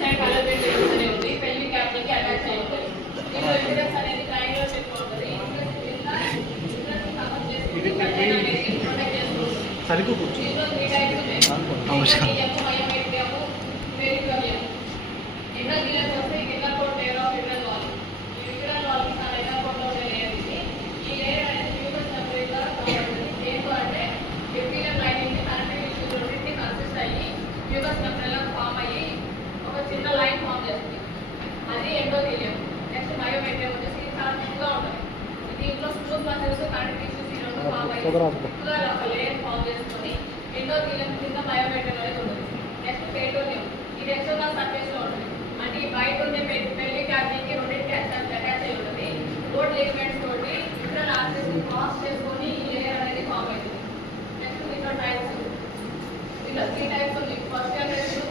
side highlight చేస్తూనే ఉంది పెళ్లి క్యాప్కి అటాచ్ అయి ఉంటుంది దీంట్లో ఇంట్రెస్ట్ అనేది ట్రైన్ లో చెక్ అవుతుంది సరికు ఫామ్ అయ్యి ఒక చిన్న లైన్ ఫామ్ చేస్తుంది అది ఎండోథీలియం నెక్స్ట్ బయోమెట్రియం వచ్చేసి చాలా థిక్గా ఉంటుంది దీంట్లో స్మూత్ మసిల్స్ కనెక్టివ్ టిష్యూస్ ఈ రెండు ఫామ్ అయ్యి ఒక లేయర్ ఫామ్ చేసుకొని ఎండోథీలియం కింద బయోమెట్రియం అనేది ఉంటుంది నెక్స్ట్ పెరిటోనియం ఇది ఎక్స్టర్నల్ సర్ఫేస్ లో ఉంటుంది అంటే ఈ బయట ఉండే పెళ్లి క్యావిటీకి రెండింటికి అటాచ్ అయి ఉంటుంది బోర్డ్ లిగమెంట్స్ తోటి ఇంటర్నల్ ఆర్టరీస్ క్రాస్ చేసుకొని ఈ లేయర్ అనేది ఫామ్ అవుతుంది నెక్స్ట్ దీంట్లో టైప్స్ ఇలా 3 టైప్స్ ఉంది ఫస్ట్